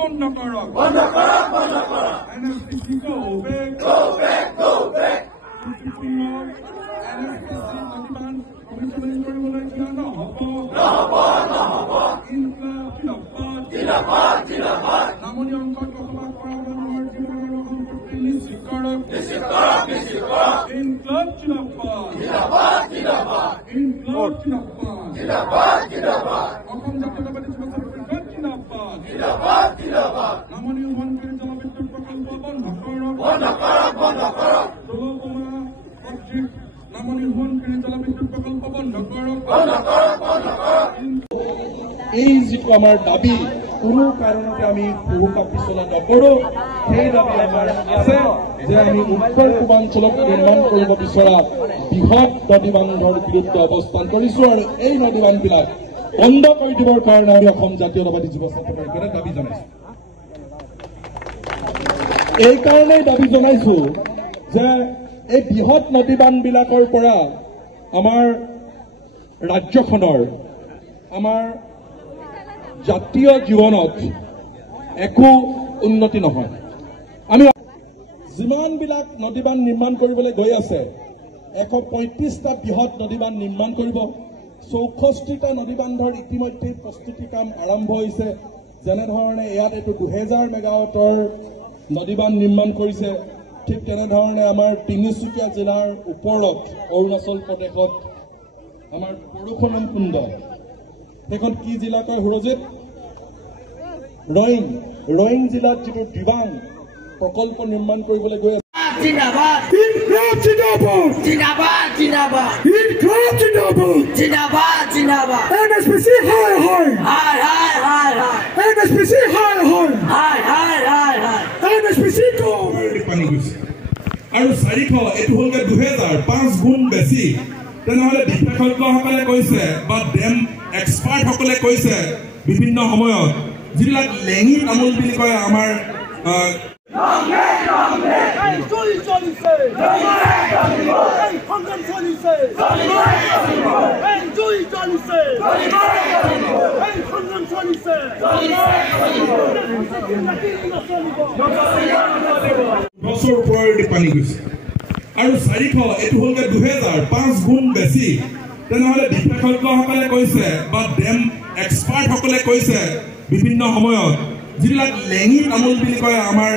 বন্ধ কৰক NSPC go back NSPC নদীবান কমিছনিং কৰিবলৈ কিয় নহ'ব জিলাপাত নামনি অঞ্চলত বসবাস কৰা মানুহৰ জীৱন আৰু সম্পত্তি নিশ্চিত কৰক ইনকলাব জিলাপাত অসম জাতীয়তাবাদী জিলাপাত নামনি উভনকাৰী জলবিদ্যুৎ প্ৰকল্প বন্ধ কৰক নামনি উভনকাৰী জলবিদ্যুৎ প্ৰকল্প বন্ধ কৰক এই যিটো আমাৰ দাবী কোনো কাৰণতে আমি বহুকা পিছলা নকৰো সেই দাবী আমাৰ আছে যে আমি উত্তৰ পূৰ্বাঞ্চলত নিৰ্মাণ কৰিব বিচৰা বৃহৎ নদী বান্ধৰ বিৰুদ্ধে অৱস্থান কৰিছো আৰু এই নদী বান্ধবিলাক বন্ধ কৰি দিবৰ কাৰণে আমি অসম জাতীয়তাবাদী যুৱ ছাত্ৰ পৰিষদে দাবী জনাইছো এই কাৰণেই দাবী জনাইছো যে এই বৃহৎ নদী বান্ধবিলাকৰ পৰা আমাৰ ৰাজ্যখনৰ আমাৰ জাতীয় জীৱনত একো উন্নতি নহয় আমি যিমানবিলাক নদীবান্ধ নিৰ্মাণ কৰিবলৈ গৈ আছে 135টা বৃহৎ নদীবান্ধ নিৰ্মাণ কৰিব 64টা নদীবান্ধৰ ইতিমধ্যে প্ৰস্তুতি কাম আৰম্ভ হৈছে যেনেধৰণে ইয়াত এইটো 2000 মেগাৱাটৰ নদীবান্ধ নিৰ্মাণ কৰিছে ঠিক তেনেধৰণে আমাৰ তিনিচুকীয়া জিলাৰ ওপৰত অৰুণাচল প্ৰদেশত আমাৰ পৰশুৰাম কুণ্ড সেইখন কি জিলা কয় হুৰজিত ৰয়িং জিলাত যিটো দিবাং প্ৰকল্প নিৰ্মাণ কৰিবলৈ গৈ আছে আৰু 400 এইটো হ'লগে 2000 5 গুণ বেছি তেনেহলে বিশেষজ্ঞসকলে কৈছে বা ডেম এক্সপাৰ্টসকলে কৈছে বিভিন্ন সময়ত যিবিলাক লেঙি তামোল বুলি কয় আমাৰ বছৰ ওপৰেদি পানী গৈছে আৰু 400 এইটো হ'লগে 2000 5 গুণ বেছি তেনেহলে বিশেষজ্ঞসকলে কৈছে বা ডেম এক্সপাৰ্টসকলে কৈছে বিভিন্ন সময়ত যিবিলাক লেঙি তামোল বুলি কয় আমাৰ